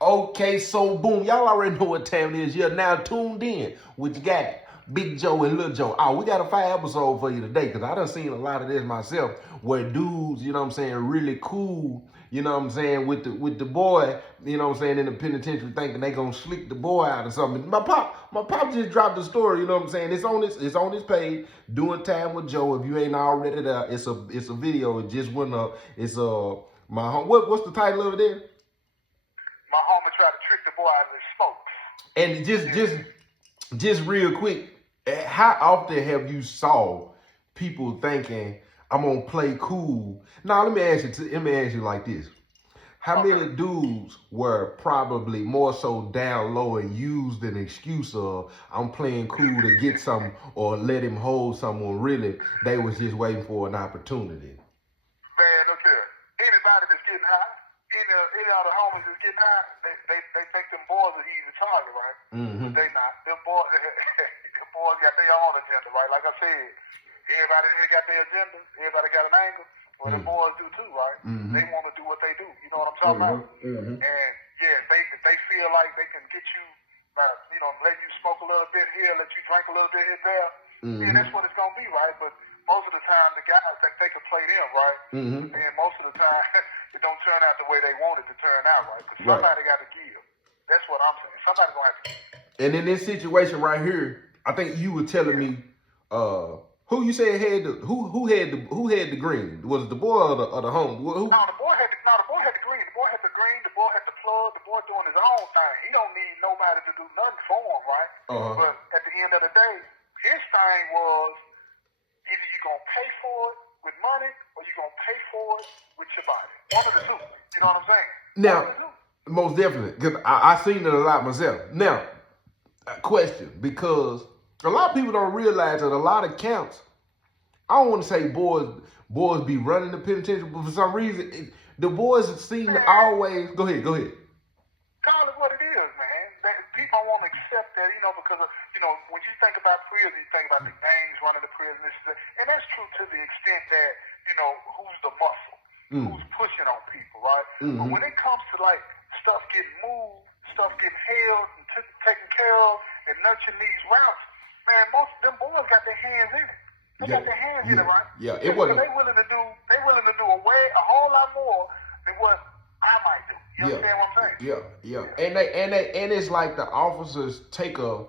Okay, so boom, y'all already know what time it is. You're now tuned in with your guy, Big Joe and Lil Joe. Oh, we got a fire episode for you today because I done seen a lot of this myself where dudes, you know what I'm saying, really cool, you know what I'm saying, with the boy, you know what I'm saying, in the penitentiary thinking they gonna slick the boy out or something. My pop just dropped the story, you know what I'm saying? It's on his page, Doing Time with Joe. If you ain't already there, it's a video. It just went up. It's my home. What's the title of it there? My homie tried to trick the boy out of his smoke. And just real quick, how often have you saw people thinking I'm gonna play cool? Now let me ask you like this: how many dudes were probably more so down low and used an excuse of I'm playing cool to get some or let him hold someone? Really, they was just waiting for an opportunity. Man, look here. Anybody that's getting high, any of the homies that's getting high, they think them boys are easy target, right? Mm-hmm. But they not. Them boys, them boys got their own agenda, right? Like I said, everybody got their agenda. Everybody got an angle. Well, the boys do too, right? Mm-hmm. They want to do what they do. You know what I'm talking about? Mm-hmm. And yeah, they feel like they can get you, let you smoke a little bit here, let you drink a little bit here, there. Mm-hmm. Yeah, that's what it's gonna be, right? But most of the time, the guys think they can play them, right? Mm-hmm. And most of the time, it don't turn out the way they want it to turn out, right? Because somebody got to give. That's what I'm saying. Somebody gonna have to give. And in this situation right here, I think you were telling me, who you said had the who had the green? Was it the boy or the home? Who? No, the boy had the green. The boy had the green. The boy had the plug. The boy doing his own thing. He don't need nobody to do nothing for him, right? But at the end of the day, his thing was either you gonna pay for it with money or you gonna pay for it with your body. One of the two. You know what I'm saying? Now, most definitely, because I seen it a lot myself. Now, question, because a lot of people don't realize that a lot of camps, I don't want to say boys be running the penitentiary, but for some reason, the boys seem to always go ahead. Call it what it is, man. People don't want to accept that, because of, when you think about prison, you think about the gangs running the prison, and that's true to the extent that, who's the muscle, who's pushing on people, right? But when it comes to like stuff getting moved, stuff getting held and taken care of, and nurturing these routes, man, most of them boys got their hands in it. They got their hands in it, right? Yeah, it wasn't. They willing to do a whole lot more than what I might do. You understand what I'm saying? Yeah. And it's like the officers take a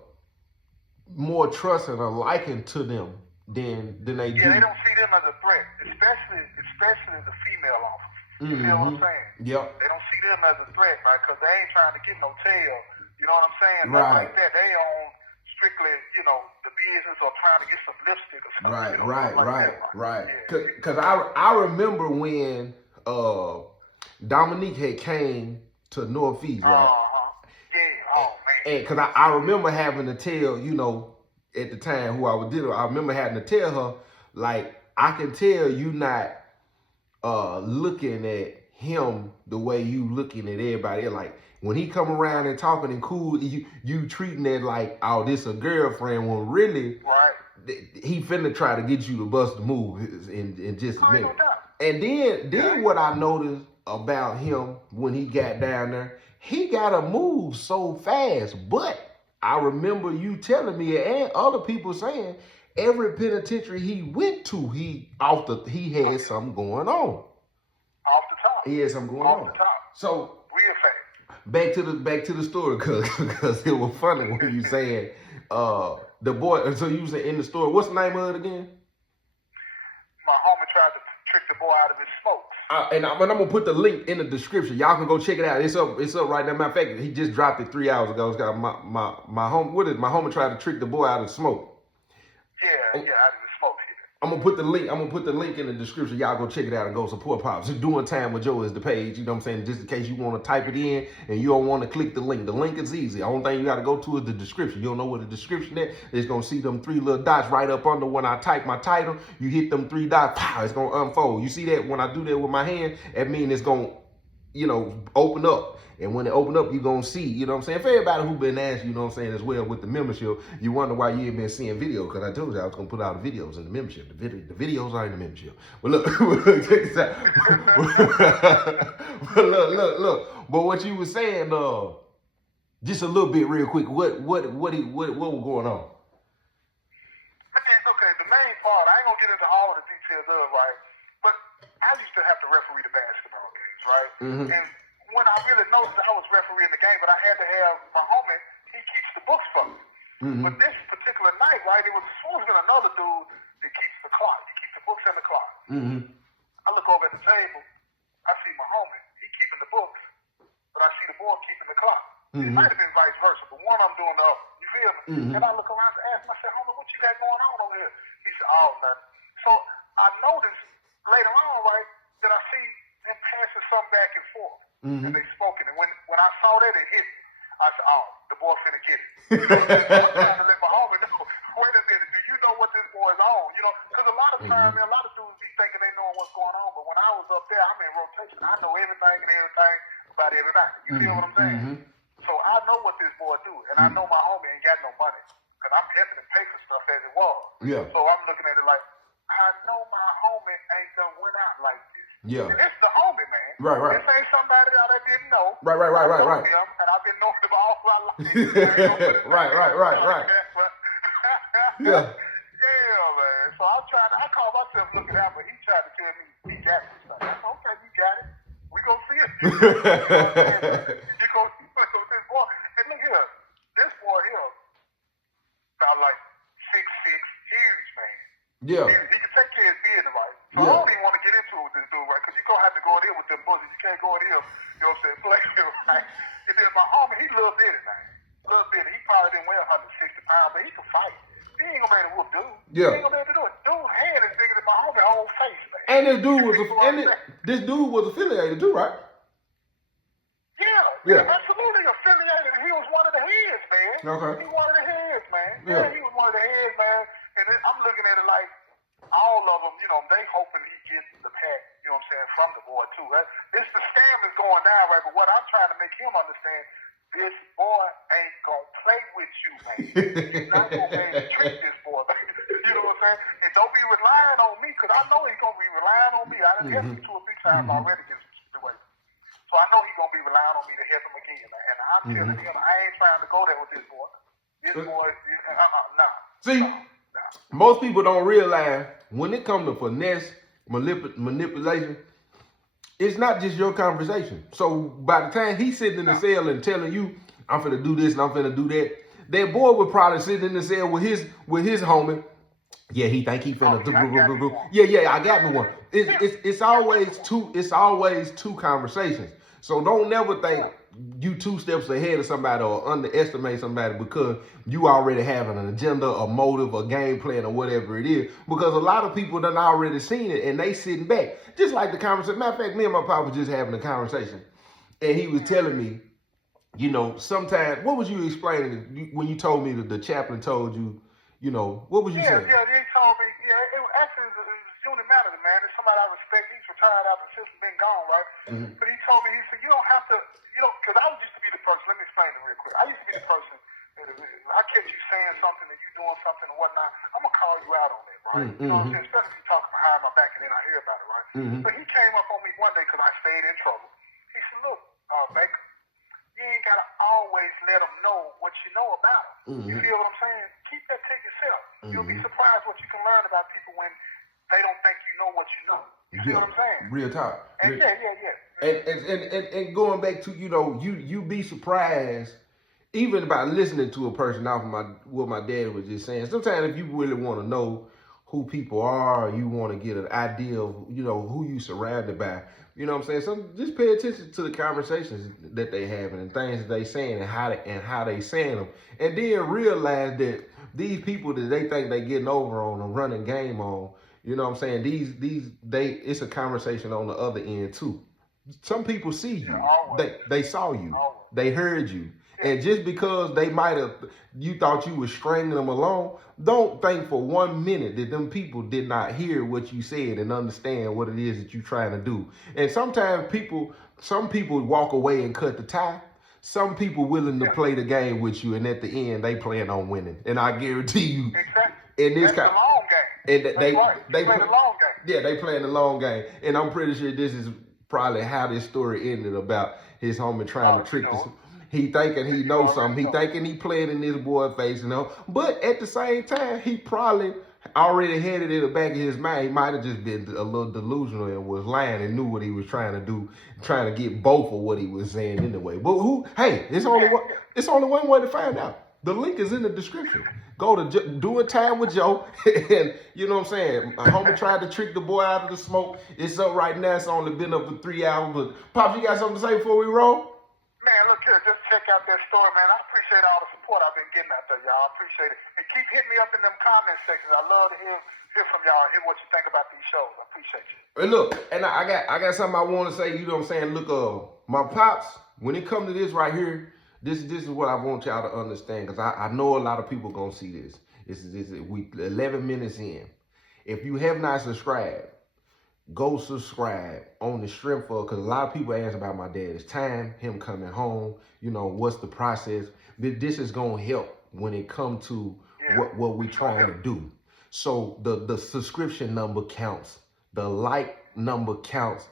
more trust and a liking to them than they do. Yeah, they don't see them as a threat, especially the female officers. You feel what I'm saying? Yeah. They don't see them as a threat, right? Because they ain't trying to get no tail. You know what I'm saying? Right. Like that. They own strictly, the business or trying to get some lipstick or something. Right. Because I remember when Dominique had came to Northeast, right? Yeah. Oh man. And because I remember having to tell, at the time who I was dealing with, I remember having to tell her, like, I can tell you not looking at him the way you looking at everybody. Like, when he come around and talking and cool, you treating it like, oh, this a girlfriend, when really, he finna try to get you to bust the move in just a minute. And then what I noticed about him when he got down there, he got to move so fast. But I remember you telling me and other people saying every penitentiary he went to, he had something going on. Off the top. He had something going on. The top. So real fast. Back to the story, cause it was funny when you said the boy. So you said in the story, what's the name of it again? My homie tried to trick the boy out of his smoke. And I'm gonna put the link in the description. Y'all can go check it out. It's up right now. Matter of fact, he just dropped it 3 hours ago. It's got my home. What is it? My homie tried to trick the boy out of smoke. Yeah, out of the smoke. I'm gonna put the link in the description. Y'all go check it out and go support Pops. Doing Time with Joe is the page. You know what I'm saying? Just in case you want to type it in and you don't want to click the link. The link is easy. The only thing you got to go to is the description. You don't know what the description is. It's gonna see them 3 little dots right up under when I type my title. You hit them 3 dots. Pow! It's gonna unfold. You see that when I do that with my hand? That means it's gonna open up. And when it open up, you're going to see, you know what I'm saying? For everybody who been asked, you know what I'm saying, as well with the membership, you wonder why you ain't been seeing videos, because I told you I was going to put out the videos in the membership. The videos are in the membership. But look, check this out. But look. But what you were saying, just a little bit real quick, what was going on? Okay, the main part, I ain't going to get into all of the details of it, right? But I used to have to referee the basketball games, right? Mm-hmm. And when I really noticed I was refereeing the game, but I had to have my homie, he keeps the books for me. Mm-hmm. But this particular night, right, it was supposed to be another dude that keeps the clock. He keeps the books in the clock. Mm-hmm. I look over at the table, I see my homie, he keeping the books, but I see the boy keeping the clock. Mm-hmm. It might have been vice versa, but one of them doing the other. You feel me? Mm-hmm. And I look around and ask him, I said, homie, what you got going on over here? He said, oh, nothing. So I noticed later on, right, that I see them passing something back and forth. Mm-hmm. And they spoken. And when I saw that, it hit me. I said, oh, the boy finna get it. You know what I'm saying? So I'm trying to let my homie know, wait a minute, do you know what this boy's on? You know, because a lot of times, man, a lot of dudes be thinking they know what's going on, but when I was up there, I'm in rotation. I know everything and everything about everybody. You feel what I'm saying? Mm-hmm. So I know what this boy do, and I know my homie ain't got no money, because I'm helping him pay for stuff as it was. Yeah. So I'm looking at it like, I know my homie ain't done went out like this. Yeah. And it's the homie, man. Right. This ain't somebody that I didn't know. Right. Him, and I've been knowing him all my life. Right. Yeah. Yeah, man. So I call myself looking out, but he tried to tell me he got it. So I said, okay, you got it. We gonna see it. You gonna see this boy. And look here, this boy here about like 6'6", huge man. Yeah. He can take care of his business, right? So Yeah. I don't even want to get into it with this dude, right? Because you're going to have to go in there with them buzzers. You can't go in there, you know what I'm saying, flexible, right? And then my homie, he little bitty, man. Little bitty. He probably didn't weigh 160 pounds, but he can fight. He ain't going to be able to whoop dude. Yeah. He ain't going to be able to do it. Dude's hand is bigger than my homie's whole face, man. And this dude was affiliated too, right? Yeah, absolutely affiliated. He was one of the heads, man. Okay. He one of the heads, man. Yeah. He was one of the heads, man. And I'm looking at it like all of them, you know, they hoping he gets the pack, you know what I'm saying, from the boy too. Right? It's the scam is going down, right? But what I'm trying to make him understand, this boy ain't gonna play with you, man. You're not gonna be able to trick this boy, man. You know what I'm saying? And don't be relying on me, because I know he's gonna be relying on me. I done helped him 2 or 3 times already in some situations. So I know he's gonna be relying on me to help him again. And I'm telling him, I ain't trying to go there with this boy. This boy, nah. See, most people don't realize when it comes to finesse, manipulation, it's not just your conversation. So by the time he's sitting in the cell and telling you, I'm finna do this and I'm finna do that boy would probably sit in the cell with his homie. Yeah, he think he finna do. Yeah, I got me one. It's always two conversations. So don't never think you 2 steps ahead of somebody or underestimate somebody because you already having an agenda, a motive, a game plan, or whatever it is. Because a lot of people done already seen it and they sitting back. Just like the conversation. Matter of fact, me and my papa was just having a conversation. And he was telling me, you know, sometimes, what was you explaining when you told me that the chaplain told you, you know, what was you saying? Yeah, he told me, it actually it was Junior Madison, man. It's somebody I respect. He's retired after the system been gone, right? Mm-hmm. But he told me, he said, you don't have to, because I used to be the person, let me explain it real quick. I used to be the person, I catch you saying something and you doing something and whatnot, I'm going to call you out on it, right? Mm-hmm. You know what I'm saying? Especially if you talking behind my back and then I hear about it, right? Mm-hmm. But he came up on me one day because I stayed in trouble. He said, look, Baker, you ain't got to always let them know what you know about them. Mm-hmm. You feel what I'm saying? Keep that to yourself. Mm-hmm. You'll be surprised what you can learn about people when they don't think you know what you know. You feel what I'm saying? Real talk. And yeah. And going back to, you know, you be surprised even by listening to a person off of what my dad was just saying. Sometimes if you really want to know who people are, or you want to get an idea of, you know, who you surrounded by, you know what I'm saying? So just pay attention to the conversations that they having and things that they saying and how they saying them. And then realize that these people that they think they getting over on a running game on, you know what I'm saying? It's a conversation on the other end too. some people see you. always. They saw you. Always. They heard you. Yeah. And just because they might have, you thought you were stringing them along, don't think for 1 minute that them people did not hear what you said and understand what it is that you're trying to do. And sometimes some people walk away and cut the tie. Some people willing to play the game with you, and at the end they plan on winning. And I guarantee you, exactly. in this That's the long game. and That's right. They play the long game. Yeah, they playing the long game. And I'm pretty sure this is probably how this story ended about his homie trying to trick this. He thinking he knows something. He thinking he playing in this boy face, you know. But at the same time, he probably already had it in the back of his mind. He might have just been a little delusional and was lying and knew what he was trying to do, trying to get both of what he was saying anyway. But hey, it's only one way to find out. The link is in the description. Go to Doing Time with Joe, and you know what I'm saying. My homie tried to trick the boy out of the smoke. It's up right now. It's only been up for 3 hours. But Pops, you got something to say before we roll? Man, look here, just check out that story, man. I appreciate all the support I've been getting out there, y'all. I appreciate it. And keep hitting me up in them comment sections. I love to hear from y'all and hear what you think about these shows. I appreciate you. And look, and I got something I want to say, you know what I'm saying? Look, my Pops, when it comes to this right here, this is what I want y'all to understand, because I know a lot of people gonna see this. We 11 minutes in. If you have not subscribed, go subscribe on the strength of, because a lot of people ask about my dad's time, him coming home, you know, what's the process. This is going to help when it comes to what we're trying to do. So the subscription number counts. The like number counts.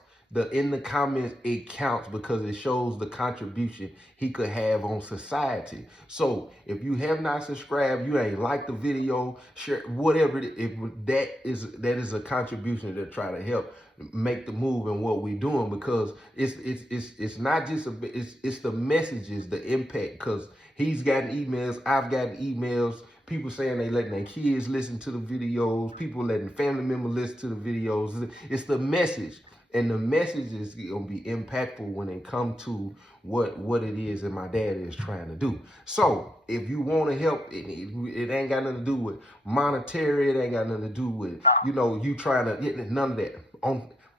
In the comments, it counts because it shows the contribution he could have on society. So if you have not subscribed, you ain't liked the video, share whatever it is, that is a contribution to try to help make the move in what we're doing, because it's not just it's the messages, the impact, because he's gotten emails, I've gotten emails. People saying they letting their kids listen to the videos, people letting family members listen to the videos. It's the message. And the message is going to be impactful when it comes to what it is that my dad is trying to do. So if you want to help, it ain't got nothing to do with monetary. It ain't got nothing to do with, you know, you trying to get none of that.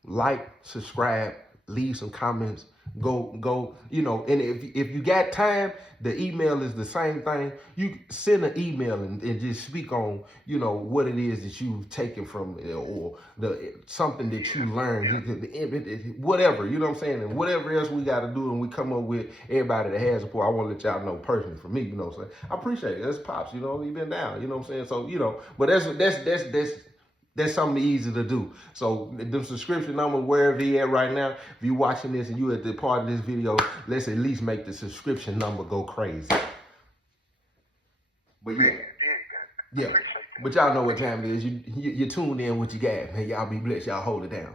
Like, subscribe, leave some comments, go, you know, and if you got time, the email is the same thing. You send an email and just speak on, you know, what it is that you've taken from it, or something that you learned, whatever, you know what I'm saying, and whatever else we got to do, and we come up with everybody that has support. I want to let y'all know personally from me, you know what I'm saying. I appreciate it. That's Pops, you know, he been down, you know what I'm saying. So, you know, but that's something easy to do. So the subscription number, wherever you at right now, if you're watching this and you at the part of this video, let's at least make the subscription number go crazy. But yeah. But y'all know what time it is. You tuned in what you got, man. Y'all be blessed. Y'all hold it down.